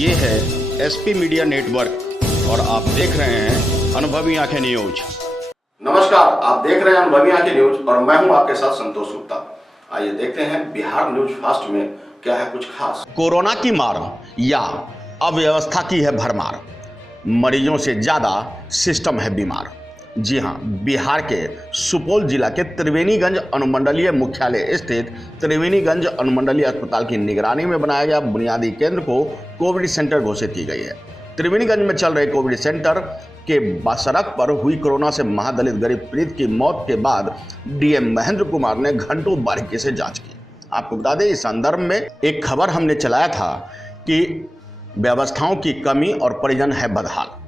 ये है SP media network और आप देख रहे हैं अनुभवी आंखें न्यूज। नमस्कार, आप देख रहे हैं अनुभवी आंखें न्यूज और मैं हूं आपके साथ संतोष गुप्ता। आइए देखते हैं बिहार न्यूज फास्ट में क्या है कुछ खास। कोरोना की मार या अव्यवस्था की है भरमार, मरीजों से ज्यादा सिस्टम है बीमार। जी हां, बिहार के सुपौल जिला के त्रिवेणीगंज अनुमंडलीय मुख्यालय स्थित त्रिवेणीगंज अनुमंडलीय अस्पताल की निगरानी में बनाया गया बुनियादी केंद्र को कोविड सेंटर घोषित की गई है। त्रिवेणीगंज में चल रहे कोविड सेंटर के सड़क पर हुई कोरोना से महादलित गरीब पीड़ित की मौत के बाद डीएम महेंद्र कुमार ने घंटों बारीकी से जांच की। आपको बता दें, इस संदर्भ में एक खबर हमने चलाया था कि व्यवस्थाओं की कमी और परिजन है बदहाल।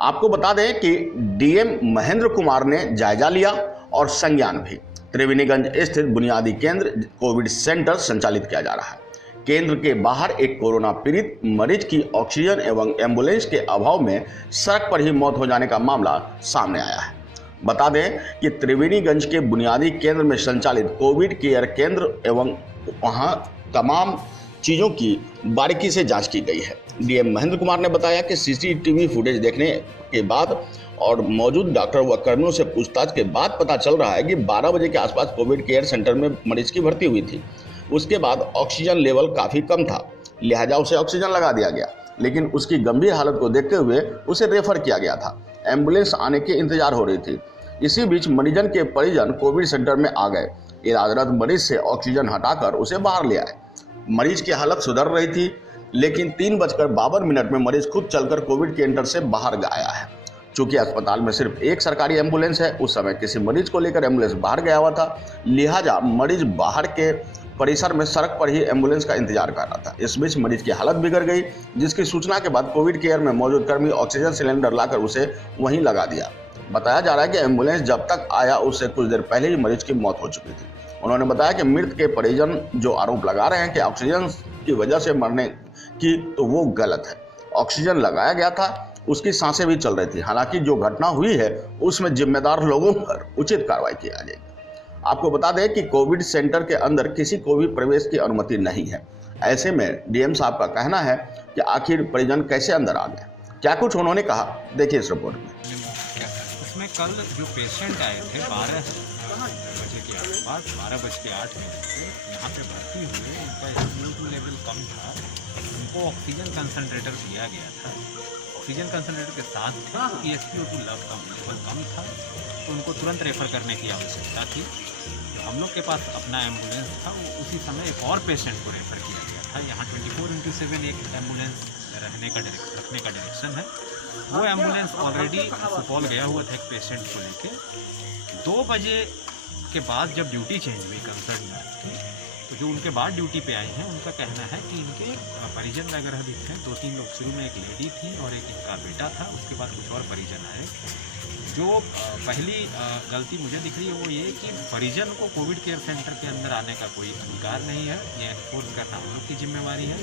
आपको बता दें कि डीएम महेंद्र कुमार ने जायजा लिया और संज्ञान भी। त्रिवेणीगंज स्थित बुनियादी केंद्र कोविड सेंटर संचालित किया जा रहा है। केंद्र के बाहर एक कोरोना पीड़ित मरीज की ऑक्सीजन एवं एम्बुलेंस के अभाव में सड़क पर ही मौत हो जाने का मामला सामने आया है। बता दें कि त्रिवेणीगंज के बुनियादी केंद्र में संचालित कोविड केयर केंद्र एवं वहां तमाम चीज़ों की बारीकी से जांच की गई है। डीएम महेंद्र कुमार ने बताया कि सीसीटीवी फुटेज देखने के बाद और मौजूद डॉक्टर व कर्मियों से पूछताछ के बाद पता चल रहा है कि 12 बजे के आसपास कोविड केयर सेंटर में मरीज की भर्ती हुई थी। उसके बाद ऑक्सीजन लेवल काफ़ी कम था, लिहाजा उसे ऑक्सीजन लगा दिया गया, लेकिन उसकी गंभीर हालत को देखते हुए उसे रेफर किया गया था। एम्बुलेंस आने के इंतजार हो रही थी। इसी बीच मरीजन के परिजन कोविड सेंटर में आ गए। इलाजरत मरीज से ऑक्सीजन हटाकर उसे बाहर ले आए। मरीज की हालत सुधर रही थी, लेकिन 3:52 में मरीज खुद चलकर कोविड केंद्र से बाहर आया है। चूंकि अस्पताल में सिर्फ एक सरकारी एम्बुलेंस है, उस समय किसी मरीज को लेकर एम्बुलेंस बाहर गया हुआ था, लिहाजा मरीज बाहर के परिसर में सड़क पर ही एम्बुलेंस का इंतजार कर रहा था। इस बीच मरीज की हालत बिगड़ गई, जिसकी सूचना के बाद कोविड केयर में मौजूद कर्मी ऑक्सीजन सिलेंडर लाकर उसे वहीं लगा दिया। बताया जा रहा है कि एम्बुलेंस जब तक आया उससे कुछ देर पहले ही मरीज की मौत हो चुकी थी। उन्होंने बताया कि मृत के परिजन जो आरोप लगा रहे हैं कि ऑक्सीजन की वजह से मरने की, तो वो गलत है। ऑक्सीजन लगाया गया था, उसकी सांसें भी चल रही थी। हालांकि जो घटना हुई है उसमें जिम्मेदार लोगों पर उचित कार्रवाई की जाएगी। आपको बता दें कि कोविड सेंटर के अंदर किसी को भी प्रवेश की अनुमति नहीं है। ऐसे में डीएम साहब का कहना है कि आखिर परिजन कैसे अंदर आ गए, क्या कुछ उन्होंने कहा, देखिए इस रिपोर्ट में। इसमें कल जो पेशेंट आए थे 12 बजे के आसपास, 12:08 से यहाँ पे भर्ती हुए, उनका SpO2 लेवल कम था, उनको ऑक्सीजन कंसनट्रेटर दिया गया था। ऑक्सीजन कंसनट्रेटर के साथ कि SpO2 लेवल कम था, तो उनको तुरंत रेफर करने की आवश्यकता थी। जो हम लोग के पास अपना एम्बुलेंस था, वो उसी समय एक और पेशेंट को रेफ़र किया गया था। यहाँ 24/7 एक एम्बुलेंस रखने का डायरेक्शन है। वो एम्बुलेंस ऑलरेडी सुपौल गया हुआ था एक पेशेंट को लेके। 2 बजे के बाद जब ड्यूटी चेंज हुई कंसर्न नर्स की, तो जो उनके बाद ड्यूटी पे आए हैं उनका कहना है कि इनके परिजन वगैरह भी थे। 2-3 लोग, शुरू में एक लेडी थी और एक इनका बेटा था, उसके बाद कुछ और परिजन आए। जो पहली गलती मुझे दिख रही है वो ये कि परिजन को कोविड केयर सेंटर के अंदर आने का कोई अधिकार नहीं है। ये एनफोर्स करना हम लोग की जिम्मेवारी है।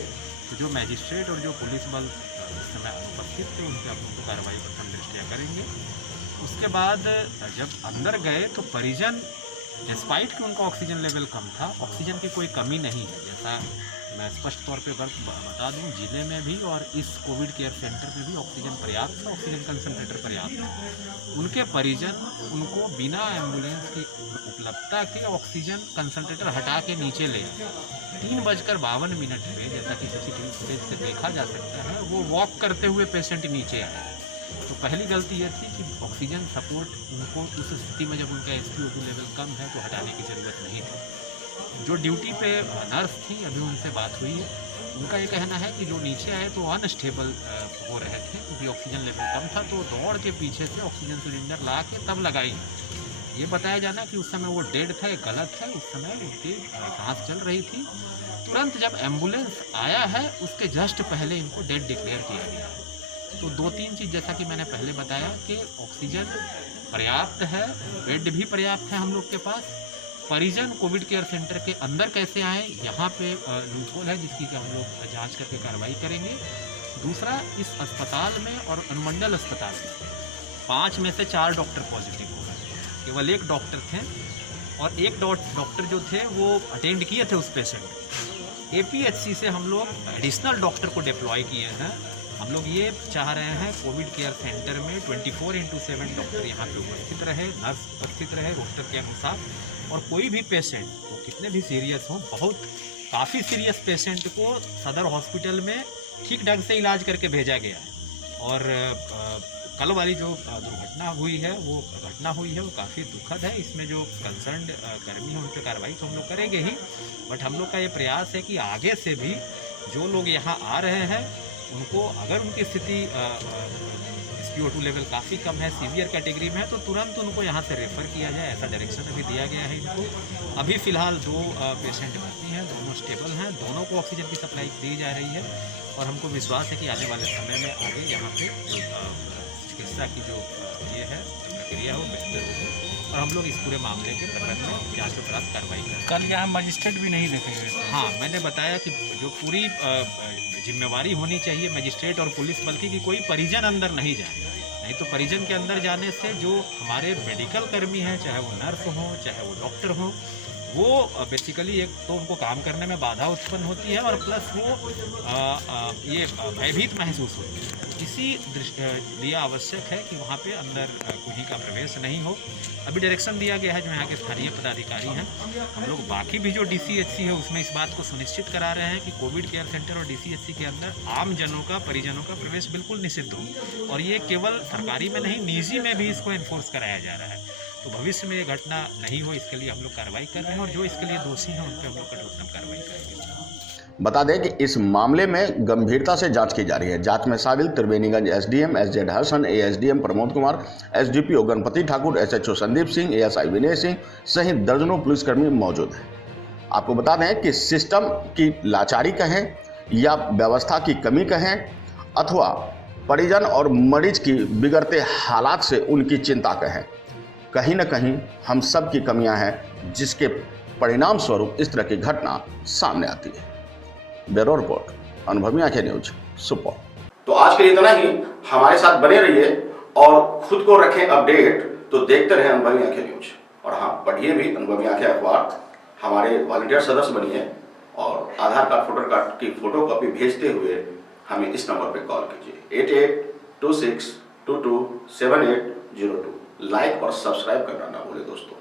तो जो मैजिस्ट्रेट और जो पुलिस बल इस समय उपस्थित थे, उनके आप लोग कार्रवाई प्रथम दृष्टया करेंगे। उसके बाद जब अंदर गए तो परिजन, डिस्पाइट कि उनका ऑक्सीजन लेवल कम था, ऑक्सीजन की कोई कमी नहीं है। जैसा मैं स्पष्ट तौर पे बता दूं, जिले में भी और इस कोविड केयर सेंटर में भी ऑक्सीजन पर्याप्त है, ऑक्सीजन कंसनट्रेटर पर्याप्त है। उनके परिजन उनको बिना एम्बुलेंस की उपलब्धता के ऑक्सीजन कंसनट्रेटर हटा के नीचे ले आए। 3:52 में, जैसा कि सीसीटीवी फुटेज से देखा जा सकता है, वो वॉक करते हुए पेशेंट नीचे आए। तो पहली गलती यह थी कि ऑक्सीजन सपोर्ट उनको उस स्थिति में, जब उनका SpO2 लेवल कम है, तो हटाने की ज़रूरत नहीं थी। जो ड्यूटी पे नर्स थी, अभी उनसे बात हुई है, उनका ये कहना है कि जो नीचे आए तो अनस्टेबल हो रहे थे, क्योंकि ऑक्सीजन लेवल कम था, तो दौड़ के पीछे से ऑक्सीजन सिलेंडर ला के तब लगाई। ये बताया जाना कि उस समय वो डेड था, ये गलत है। उस समय उनकी सांस चल रही थी। तुरंत जब एम्बुलेंस आया है, उसके जस्ट पहले इनको डेड डिक्लेयर किया गया है। तो 2-3 चीज़, जैसा कि मैंने पहले बताया कि ऑक्सीजन पर्याप्त है, बेड भी पर्याप्त है हम लोग के पास। परिजन कोविड केयर सेंटर के अंदर कैसे आए, यहाँ पे लूपहोल है, जिसकी कि हम लोग जांच करके कार्रवाई करेंगे। दूसरा, इस अस्पताल में और अनुमंडल अस्पताल में 5 में से 4 डॉक्टर पॉजिटिव हो गए। केवल एक डॉक्टर थे और एक डॉक्टर जो थे वो अटेंड किए थे उस पेशेंट। APHC से हम लोग एडिशनल डॉक्टर को डिप्लॉय किए हैं। हम लोग ये चाह रहे हैं कोविड केयर सेंटर में 24/7 डॉक्टर यहाँ पे उपस्थित रहे, नर्स उपस्थित रहे रोस्टर के अनुसार, और कोई भी पेशेंट वो कितने भी सीरियस हों, काफ़ी सीरियस पेशेंट को सदर हॉस्पिटल में ठीक ढंग से इलाज करके भेजा गया है। और कल वाली जो दुर्घटना हुई है वो काफ़ी दुखद है। इसमें जो कंसर्न्ड कर्मी हैं उन पर कार्रवाई तो हम लोग करेंगे ही, बट हम लोग का ये प्रयास है कि आगे से भी जो लोग यहाँ आ रहे हैं उनको, अगर उनकी स्थिति SpO2 लेवल काफ़ी कम है, सीवियर कैटेगरी में है, तो तुरंत उनको यहाँ से रेफ़र किया जाए, ऐसा डायरेक्शन अभी दिया गया है इनको। अभी फ़िलहाल 2 पेशेंट भर्ती हैं, दोनों स्टेबल हैं, दोनों को ऑक्सीजन की सप्लाई दी जा रही है, और हमको विश्वास है कि आने वाले समय में आगे यहाँ पे चिकित्सा की जो ये है प्रक्रिया है वो बेहतर होगी, और हम लोग इस पूरे मामले के संबंध में जांच उपरांत कार्रवाई करें। कल यहाँ मजिस्ट्रेट भी नहीं देखे गए। हाँ, मैंने बताया कि जो पूरी जिम्मेवारी होनी चाहिए मजिस्ट्रेट और पुलिस बल की कि कोई परिजन अंदर नहीं जाए, नहीं तो परिजन के अंदर जाने से जो हमारे मेडिकल कर्मी हैं, चाहे वो नर्स हों चाहे वो डॉक्टर हों, वो बेसिकली एक तो उनको काम करने में बाधा उत्पन्न होती है, और प्लस वो ये भयभीत महसूस होती है। इसी लिए आवश्यक है कि वहाँ पे अंदर कोई का प्रवेश नहीं हो। अभी डायरेक्शन दिया गया है जो यहाँ के स्थानीय पदाधिकारी हैं, हम लोग बाकी भी जो DCHC है उसमें इस बात को सुनिश्चित करा रहे हैं कि कोविड केयर सेंटर और DCHC के अंदर आम जनों का, परिजनों का प्रवेश बिल्कुल निषिद्ध हो, और ये केवल सरकारी में नहीं, निजी में भी इसको एनफोर्स कराया जा रहा है। तो भविष्य में ये घटना नहीं हो, इसके लिए हम लोग कार्रवाई कर रहे हैं, और जो इसके लिए दोषी हैं उन पर हम लोग कठोरतम कार्रवाई करेंगे। बता दें कि इस मामले में गंभीरता से जांच की जा रही है। जांच में शामिल Triveniganj SDM SZ Harshan, ASDM Pramod Kumar, SDPO Ganpati Thakur, SHO Sandeep Singh, ASI Vinay Singh सहित दर्जनों पुलिसकर्मी मौजूद हैं। आपको बता दें कि सिस्टम की लाचारी कहें या व्यवस्था की कमी कहें, अथवा परिजन और मरीज की बिगड़ते हालात से उनकी चिंता कहें, कहीं न कहीं हम सब की कमियां हैं, जिसके परिणाम स्वरूप इस तरह की घटना सामने आती है। ब्यूरो रिपोर्ट, अनुभवी आंखें न्यूज, सुपौल। तो आज के लिए इतना ही। हमारे साथ बने रहिए और खुद को रखें अपडेट। तो देखते रहें अनुभवी आंखें न्यूज, और हाँ, पढ़िए भी अनुभवी आंखें अखबार। हमारे वॉलंटियर सदस्य बनिए, और आधार कार्ड, वोटर कार्ड की फोटो कॉपी भेजते हुए हमें इस नंबर पर कॉल कीजिए 8826227802। लाइक और सब्सक्राइब करना ना भूलें दोस्तों।